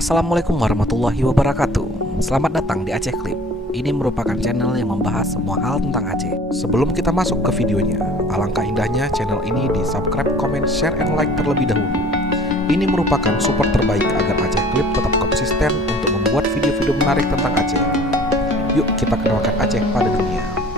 Assalamualaikum warahmatullahi wabarakatuh. Selamat datang di Aceh Clip. Ini merupakan channel yang membahas semua hal tentang Aceh. Sebelum kita masuk ke videonya, alangkah indahnya channel ini di subscribe, comment, share, and like terlebih dahulu. Ini merupakan support terbaik agar Aceh Clip tetap konsisten untuk membuat video-video menarik tentang Aceh. Yuk kita kenalkan Aceh pada dunia.